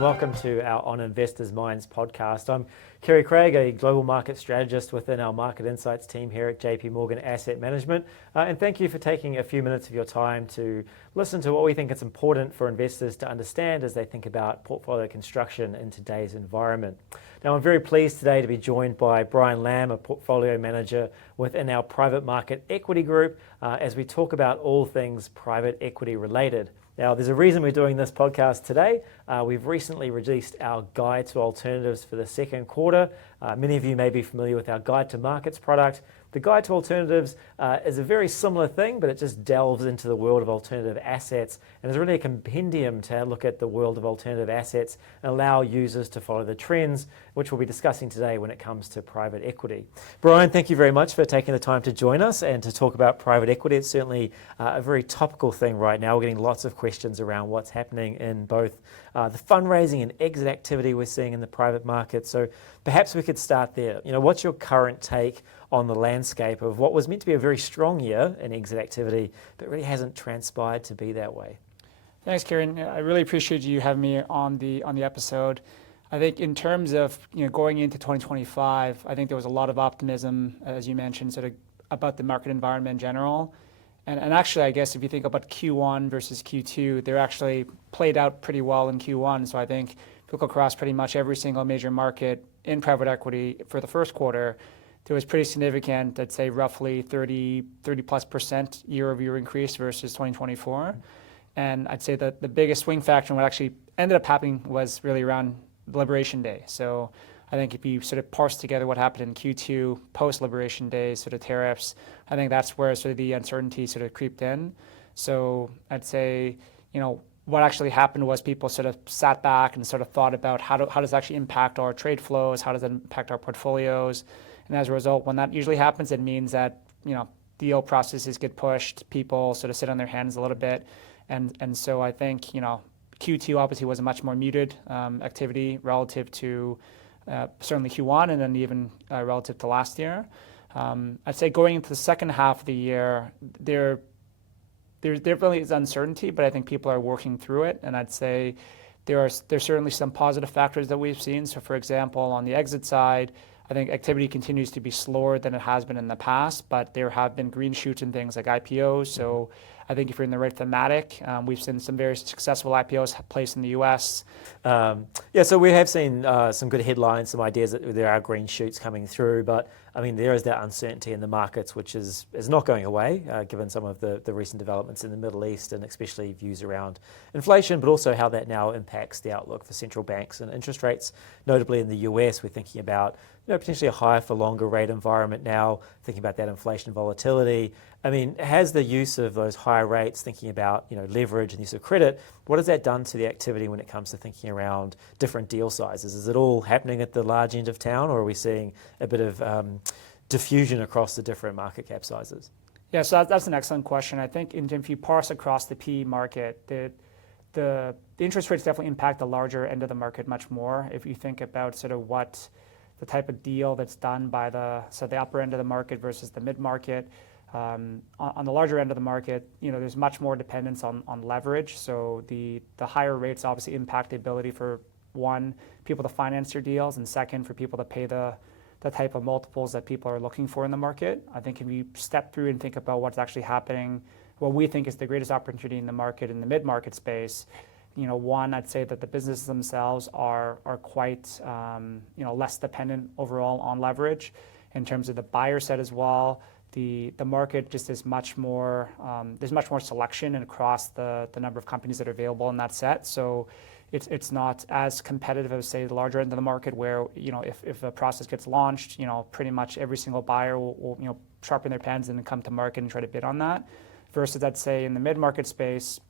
and welcome to our On Investors' Minds podcast. I'm Kerry Craig, a global market strategist within our Market Insights team here at JP Morgan Asset Management. And thank you for taking a few minutes of your time to listen to what we think is important for investors to understand as they think about portfolio construction in today's environment. Now, I'm very pleased today to be joined by Brian Lam, a portfolio manager within our private market equity group, as we talk about all things private equity related. Now, there's a reason we're doing this podcast today. We've recently released our Guide to Alternatives for the second quarter. Many of you may be familiar with our Guide to Markets product. The Guide to Alternatives is a very similar thing, but it just delves into the world of alternative assets and is really a compendium to look at the world of alternative assets and allow users to follow the trends, which we'll be discussing today when it comes to private equity. Brian, thank you very much for taking the time to join us and to talk about private equity. It's certainly a very topical thing right now. We're getting lots of questions around what's happening in both the fundraising and exit activity we're seeing in the private market. So perhaps we could start there. What's your current take on the landscape of what was meant to be a very strong year in exit activity, but really hasn't transpired to be that way? Thanks, Kieran. I really appreciate you having me on the episode. I think in terms of going into 2025, I think there was a lot of optimism, as you mentioned, sort of about the market environment in general. And actually, I guess if you think about Q1 versus Q2, they're actually played out pretty well in Q1. So I think if you look across pretty much every single major market in private equity for the first quarter, there was pretty significant, I'd say roughly 30+% year-over-year increase versus 2024. And I'd say that the biggest swing factor and what actually ended up happening was really around Liberation Day. So I think if you sort of parse together what happened in Q2 post-Liberation Day, sort of tariffs, I think that's where sort of the uncertainty sort of creeped in. So I'd say, what actually happened was people sort of sat back and sort of thought about how does it actually impact our trade flows, how does it impact our portfolios. And as a result, when that usually happens, it means that, deal processes get pushed, people sort of sit on their hands a little bit. And so I think, Q2 obviously was a much more muted activity relative to certainly Q1 and then even relative to last year. I'd say going into the second half of the year, there definitely is uncertainty, but I think people are working through it. And I'd say there's certainly some positive factors that we've seen. So for example, on the exit side, I think activity continues to be slower than it has been in the past, but there have been green shoots in things like IPOs. So I think if you're in the right thematic, we've seen some very successful IPOs placed in the US. So we have seen some good headlines, some ideas that there are green shoots coming through, but I mean, there is that uncertainty in the markets, which is not going away, given some of the recent developments in the Middle East and especially views around inflation, but also how that now impacts the outlook for central banks and interest rates. Notably in the US, we're thinking about potentially a higher for longer rate environment now, thinking about that inflation volatility. I mean, has the use of those higher rates, thinking about leverage and use of credit, what has that done to the activity when it comes to thinking around different deal sizes? Is it all happening at the large end of town, or are we seeing a bit of diffusion across the different market cap sizes? Yeah, so that's an excellent question. I think if you parse across the PE market, the interest rates definitely impact the larger end of the market much more. If you think about sort of what the type of deal that's done by the upper end of the market versus the mid-market. On the larger end of the market, there's much more dependence on leverage. So the higher rates obviously impact the ability for, one, people to finance their deals, and second, for people to pay the type of multiples that people are looking for in the market. I think if you step through and think about what's actually happening, what we think is the greatest opportunity in the market, in the mid-market space, one, I'd say that the businesses themselves are quite, less dependent overall on leverage. In terms of the buyer set as well, the market just is much more, there's much more selection across the number of companies that are available in that set. So it's not as competitive as, say, the larger end of the market where, if a process gets launched, pretty much every single buyer will sharpen their pens and come to market and try to bid on that. Versus, I'd say, in the mid-market space,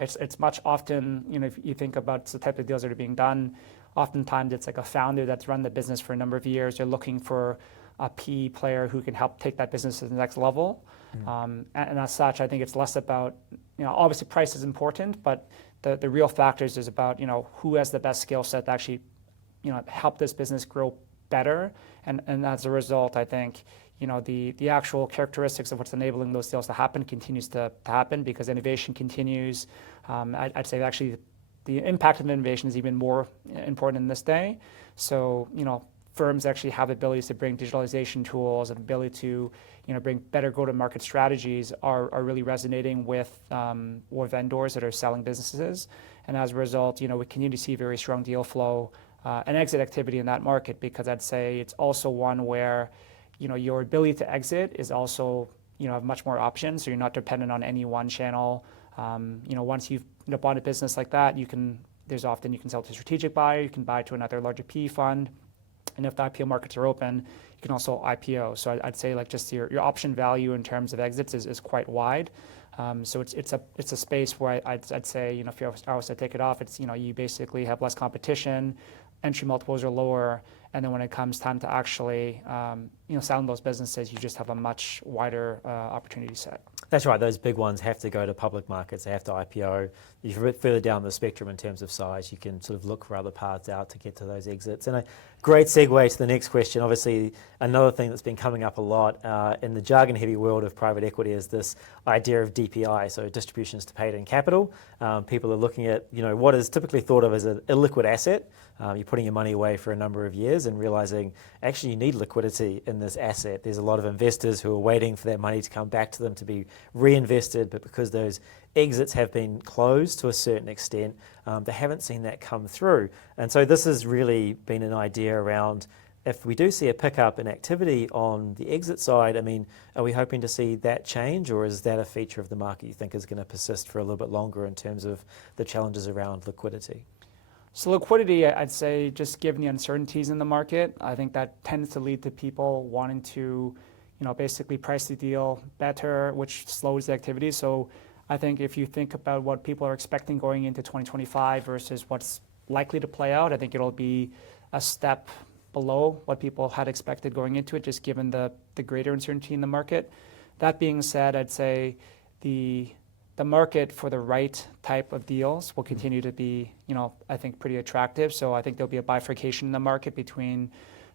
it's much often, if you think about the type of deals that are being done, oftentimes it's like a founder that's run the business for a number of years. They're looking for a PE player who can help take that business to the next level. And as such, I think it's less about, obviously price is important, but the real factors is about, who has the best skill set to actually, help this business grow better. And as a result, I think, the actual characteristics of what's enabling those deals to happen continues to happen because innovation continues. I'd say actually the impact of innovation is even more important in this day. So, firms actually have the abilities to bring digitalization tools and ability to, bring better go-to-market strategies are really resonating with vendors that are selling businesses. And as a result, we continue to see very strong deal flow and exit activity in that market, because I'd say it's also one where, your ability to exit is also, have much more options. So you're not dependent on any one channel. Once you've bought a business like that, you can sell to a strategic buyer, you can buy to another larger PE fund. And if the IPO markets are open, you can also IPO. So I'd say like just your option value in terms of exits is quite wide. So it's a space where I'd say, if I was to take it off, it's, you basically have less competition, entry multiples are lower, and then when it comes time to actually, selling those businesses, you just have a much wider opportunity set. That's right. Those big ones have to go to public markets. They have to IPO. If you're a bit further down the spectrum in terms of size, you can sort of look for other paths out to get to those exits. And a great segue to the next question. Obviously, another thing that's been coming up a lot in the jargon-heavy world of private equity is this idea of DPI, so distributions to paid-in capital. People are looking at, what is typically thought of as an illiquid asset. You're putting your money away for a number of years and realizing actually you need liquidity in this asset. There's a lot of investors who are waiting for that money to come back to them to be reinvested, but because those exits have been closed to a certain extent, they haven't seen that come through. And so this has really been an idea around, if we do see a pickup in activity on the exit side, are we hoping to see that change, or is that a feature of the market you think is going to persist for a little bit longer in terms of the challenges around liquidity? So liquidity, I'd say, just given the uncertainties in the market, I think that tends to lead to people wanting to, basically price the deal better, which slows the activity. So I think if you think about what people are expecting going into 2025 versus what's likely to play out, I think it'll be a step below what people had expected going into it, just given the greater uncertainty in the market. That being said, I'd say the market for the right type of deals will continue to be, I think pretty attractive. So I think there'll be a bifurcation in the market between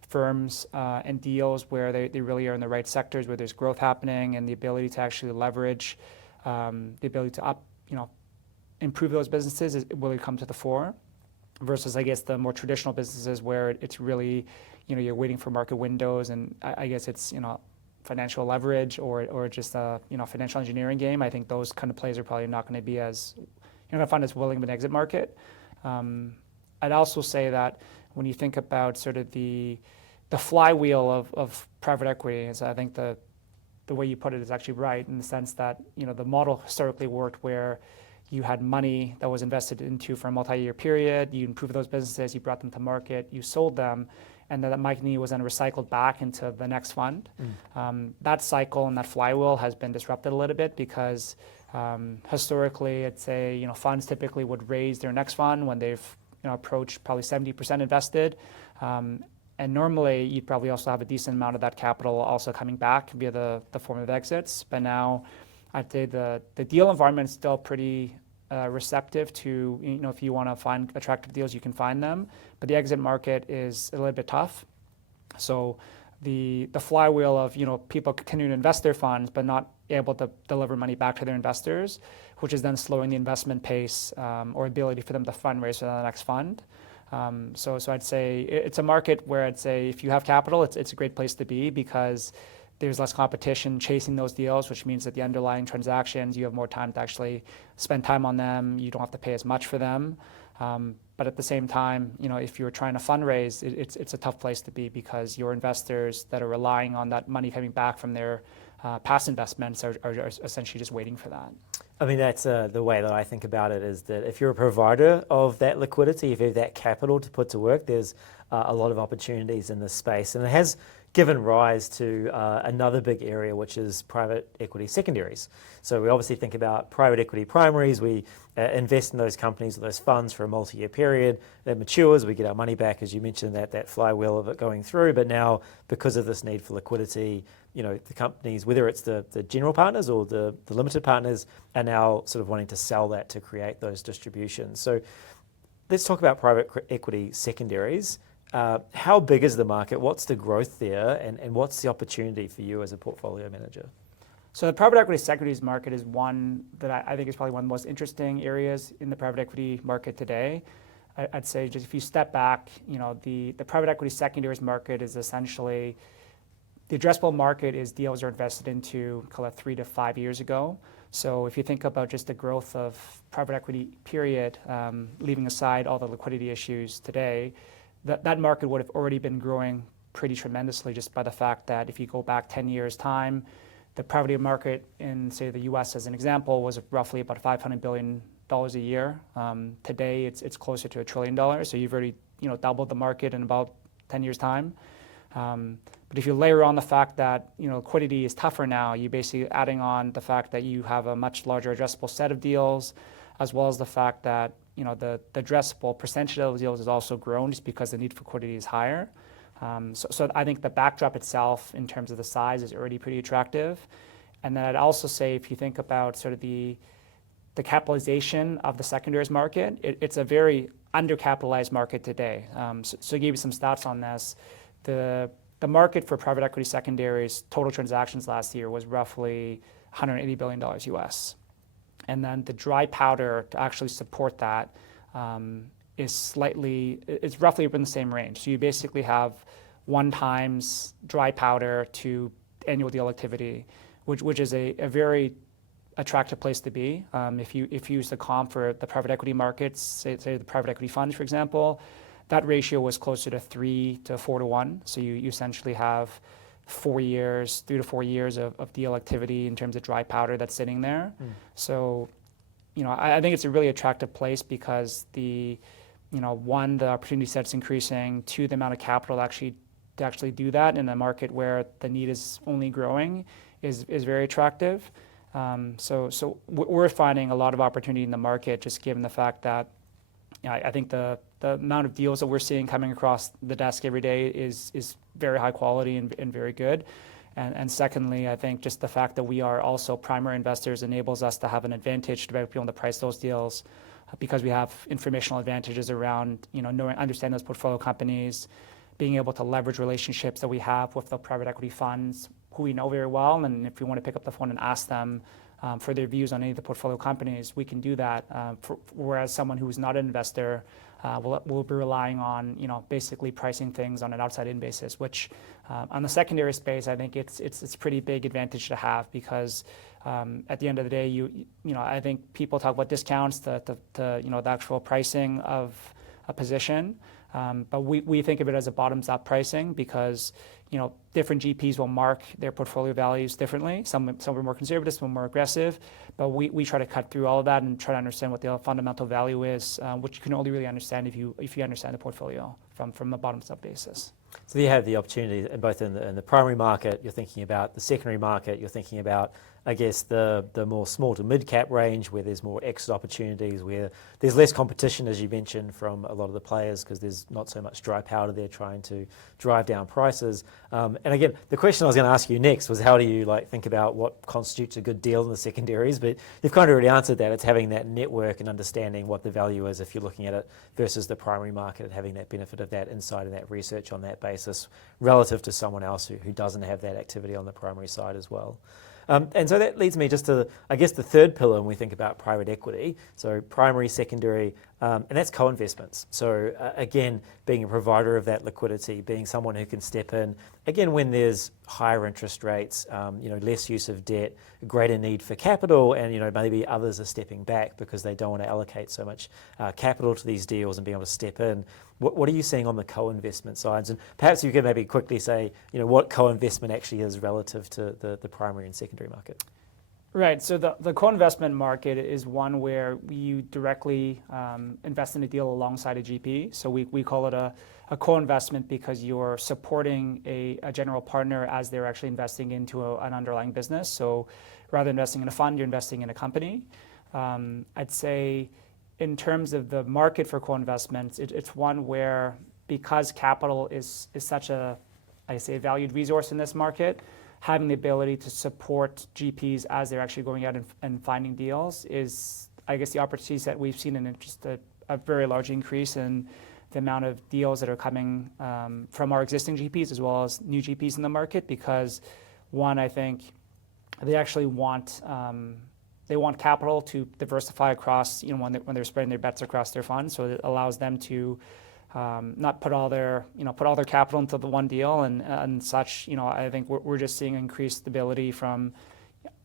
firms and deals where they really are in the right sectors, where there's growth happening and the ability to actually leverage, the ability to improve those businesses is will come to the fore, versus I guess the more traditional businesses where it's really, you're waiting for market windows, and I guess it's, financial leverage or just a financial engineering game. I think those kind of plays are probably not going to be as, you're going to find as willing of an exit market. I'd also say that when you think about sort of the flywheel of private equity, is I think the way you put it is actually right, in the sense that the model historically worked where you had money that was invested into for a multi-year period, you improved those businesses, you brought them to market, you sold them, and that money was then recycled back into the next fund. That cycle and that flywheel has been disrupted a little bit because historically, I'd say, funds typically would raise their next fund when they've approached probably 70% invested. And normally, you'd probably also have a decent amount of that capital also coming back via the form of exits. But now, I'd say the deal environment is still pretty receptive to, if you want to find attractive deals, you can find them. But the exit market is a little bit tough. So the flywheel of, people continue to invest their funds, but not able to deliver money back to their investors, which is then slowing the investment pace or ability for them to fundraise for the next fund. So I'd say it's a market where I'd say if you have capital, it's a great place to be, because there's less competition chasing those deals, which means that the underlying transactions, you have more time to actually spend time on them. You don't have to pay as much for them. But at the same time, if you're trying to fundraise, it's a tough place to be, because your investors that are relying on that money coming back from their past investments are essentially just waiting for that. That's the way that I think about it, is that if you're a provider of that liquidity, if you have that capital to put to work, there's a lot of opportunities in this space. And it has given rise to another big area, which is private equity secondaries. So we obviously think about private equity primaries. We invest in those companies or those funds for a multi-year period. It matures, we get our money back, as you mentioned, that flywheel of it going through. But now, because of this need for liquidity, the companies, whether it's the general partners or the limited partners, are now sort of wanting to sell that to create those distributions. So let's talk about private equity secondaries. How big is the market? What's the growth there? And what's the opportunity for you as a portfolio manager? So the private equity secondaries market is one that I think is probably one of the most interesting areas in the private equity market today. I'd say just if you step back, the private equity secondaries market is essentially the addressable market is deals are invested into call it 3 to 5 years ago. So if you think about just the growth of private equity period, leaving aside all the liquidity issues today, that market would have already been growing pretty tremendously just by the fact that if you go back 10 years time, the private equity market in, say, the US as an example was roughly about $500 billion a year. Today, it's closer to $1 trillion. So you've already doubled the market in about 10 years' time. But if you layer on the fact that liquidity is tougher now, you're basically adding on the fact that you have a much larger addressable set of deals, as well as the fact that the addressable percentage of those deals has also grown just because the need for liquidity is higher. So I think the backdrop itself, in terms of the size, is already pretty attractive. And then I'd also say, if you think about sort of the capitalization of the secondaries market, it's a very undercapitalized market today. So to give you some stats on this, the market for private equity secondaries total transactions last year was roughly $180 billion US. And then the dry powder to actually support that it's roughly in the same range. So you basically have 1 times dry powder to annual deal activity, which is a very attractive place to be. If you use the comp for the private equity markets, say the private equity funds, for example, that ratio was closer to 3 to 4 to 1. So you essentially have 3 to 4 years of deal activity in terms of dry powder that's sitting there. So, I think it's a really attractive place because one, the opportunity set's increasing, 2, the amount of capital to actually do that in a market where the need is only growing is very attractive. So we're finding a lot of opportunity in the market just given the fact that I think the amount of deals that we're seeing coming across the desk every day is very high quality and very good. And secondly, I think just the fact that we are also primary investors enables us to have an advantage to be able to price those deals because we have informational advantages around understanding those portfolio companies, being able to leverage relationships that we have with the private equity funds who we know very well. And if we want to pick up the phone and ask them for their views on any of the portfolio companies, we can do that. Whereas someone who is not an investor will be relying on basically pricing things on an outside-in basis, which on the secondary space, I think it's a pretty big advantage to have because at the end of the day, I think people talk about discounts, the actual pricing of a position, but we think of it as a bottoms-up pricing because different GPs will mark their portfolio values differently. Some are more conservative, some are more aggressive, but we try to cut through all of that and try to understand what the fundamental value is, which you can only really understand if you understand the portfolio from a bottoms-up basis. So you have the opportunity both in the primary market, you're thinking about the secondary market, you're thinking about, I guess, the more small to mid-cap range where there's more exit opportunities, where there's less competition, as you mentioned, from a lot of the players because there's not so much dry powder there trying to drive down prices. And again, the question I was going to ask you next was how do you think about what constitutes a good deal in the secondaries? But you've kind of already answered that. It's having that network and understanding what the value is if you're looking at it versus the primary market and having that benefit of that insight and that research on that basis relative to someone else who doesn't have that activity on the primary side as well. And so that leads me just to, I guess, the third pillar when we think about private equity. So primary, secondary, and that's co-investments. So again, being a provider of that liquidity, being someone who can step in, again, when there's higher interest rates, less use of debt, greater need for capital, and maybe others are stepping back because they don't want to allocate so much capital to these deals and being able to step in. What are you seeing on the co-investment sides? And perhaps you could maybe quickly say, what co-investment actually is relative to the primary and secondary market. Right. So the co-investment market is one where you directly invest in a deal alongside a GP. So we call it a co-investment because you're supporting a general partner as they're actually investing into an underlying business. So rather than investing in a fund, you're investing in a company. I'd say in terms of the market for co-investments, it's one where because capital is such a valued resource in this market, having the ability to support GPs as they're actually going out and finding deals is, I guess, the opportunities that we've seen in just a very large increase in the amount of deals that are coming from our existing GPs as well as new GPs in the market because, one, I think they actually want capital to diversify across, when they're spreading their bets across their funds. So it allows them to not put all their capital into the one deal and such. I think we're just seeing increased stability from,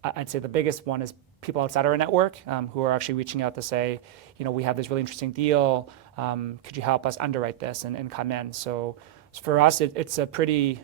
I'd say the biggest one is people outside our network who are actually reaching out to say, we have this really interesting deal. Could you help us underwrite this and come in? So for us, it's a pretty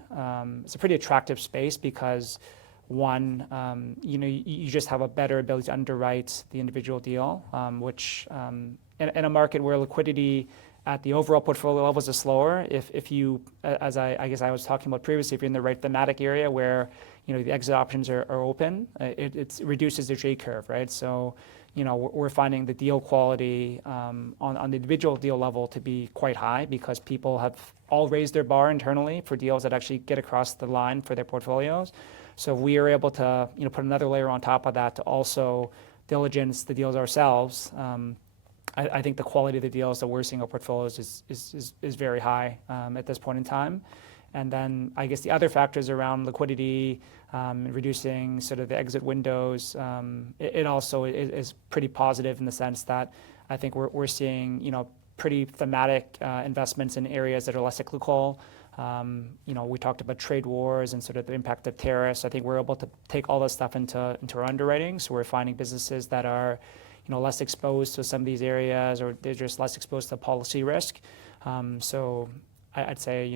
attractive space because one, you just have a better ability to underwrite the individual deal, which in a market where liquidity at the overall portfolio levels is slower, if you, as I guess I was talking about previously, if you're in the right thematic area where the exit options are open, it reduces the J curve, right? So we're finding the deal quality on the individual deal level to be quite high because people have all raised their bar internally for deals that actually get across the line for their portfolios. So we are able to put another layer on top of that to also diligence the deals ourselves. I think the quality of the deals that we're seeing in our portfolios is very high at this point in time. And then I guess the other factors around liquidity, reducing sort of the exit windows, it also is pretty positive in the sense that I think we're seeing pretty thematic investments in areas that are less cyclical. We talked about trade wars and sort of the impact of tariffs. I think we're able to take all this stuff into our underwriting. So we're finding businesses that are less exposed to some of these areas, or they're just less exposed to policy risk. So I'd say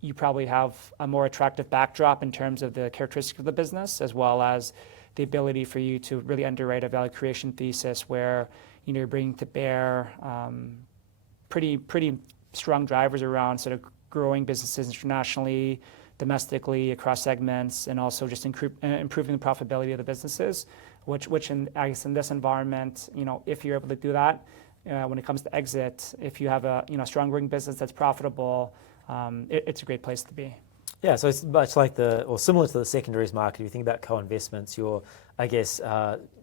you probably have a more attractive backdrop in terms of the characteristics of the business, as well as the ability for you to really underwrite a value creation thesis where you're bringing to bear pretty strong drivers around sort of growing businesses internationally, domestically, across segments, and also just improving the profitability of the businesses, which I guess in this environment, if you're able to do that, when it comes to exit, if you have a strong growing business that's profitable, it's a great place to be. Yeah, so it's much like similar to the secondaries market. If you think about co-investments, you're, I guess,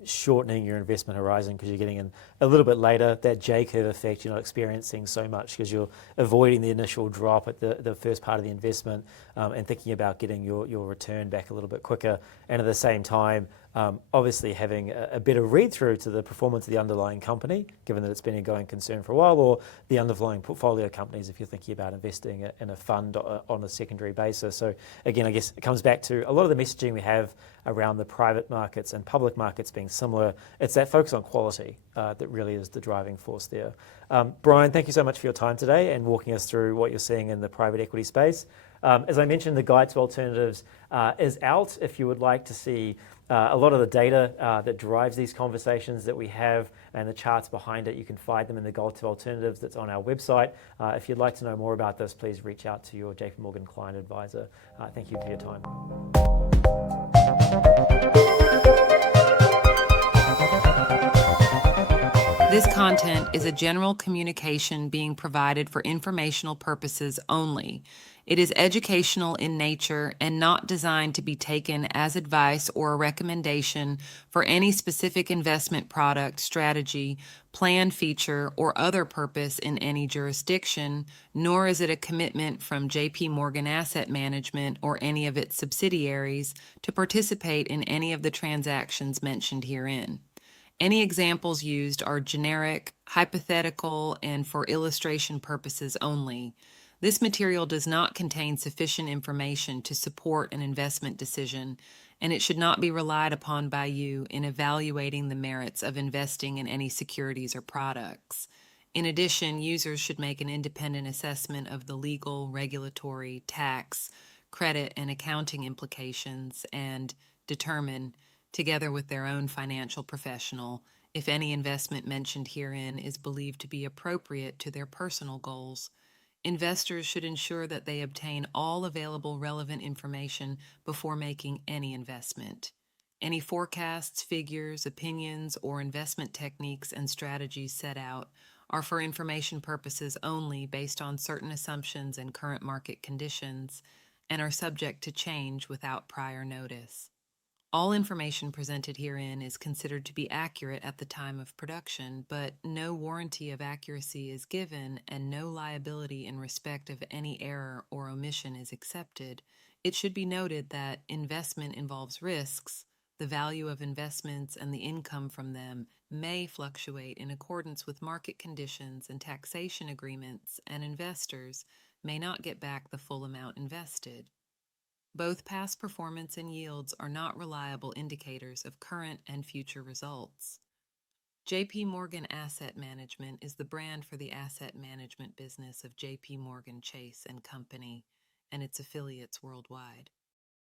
shortening your investment horizon because you're getting in a little bit later. That J-curve effect, you're not experiencing so much because you're avoiding the initial drop at the first part of the investment and thinking about getting your return back a little bit quicker. And at the same time, obviously having a better read-through to the performance of the underlying company, given that it's been a going concern for a while, or the underlying portfolio companies if you're thinking about investing in a fund on a secondary basis. So again, I guess it comes back to a lot of the messaging we have around the private markets and public markets being similar. It's that focus on quality that really is the driving force there. Brian, thank you so much for your time today and walking us through what you're seeing in the private equity space. As I mentioned, the Guide to Alternatives is out if you would like to see a lot of the data that drives these conversations that we have and the charts behind it. You can find them in the Guide to Alternatives that's on our website. If you'd like to know more about this, please reach out to your JP Morgan client advisor. Thank you for your time. This content is a general communication being provided for informational purposes only. It is educational in nature and not designed to be taken as advice or a recommendation for any specific investment product, strategy, plan, feature, or other purpose in any jurisdiction, nor is it a commitment from JP Morgan Asset Management or any of its subsidiaries to participate in any of the transactions mentioned herein. Any examples used are generic, hypothetical, and for illustration purposes only. This material does not contain sufficient information to support an investment decision, and it should not be relied upon by you in evaluating the merits of investing in any securities or products. In addition, users should make an independent assessment of the legal, regulatory, tax, credit, and accounting implications and determine, together with their own financial professional, if any investment mentioned herein is believed to be appropriate to their personal goals. Investors should ensure that they obtain all available relevant information before making any investment. Any forecasts, figures, opinions, or investment techniques and strategies set out are for information purposes only based on certain assumptions and current market conditions, and are subject to change without prior notice. All information presented herein is considered to be accurate at the time of production, but no warranty of accuracy is given and no liability in respect of any error or omission is accepted. It should be noted that investment involves risks, The value of investments and the income from them may fluctuate in accordance with market conditions and taxation agreements, and investors may not get back the full amount invested. Both past performance and yields are not reliable indicators of current and future results. JP Morgan Asset Management is the brand for the asset management business of JP Morgan Chase and Company and its affiliates worldwide.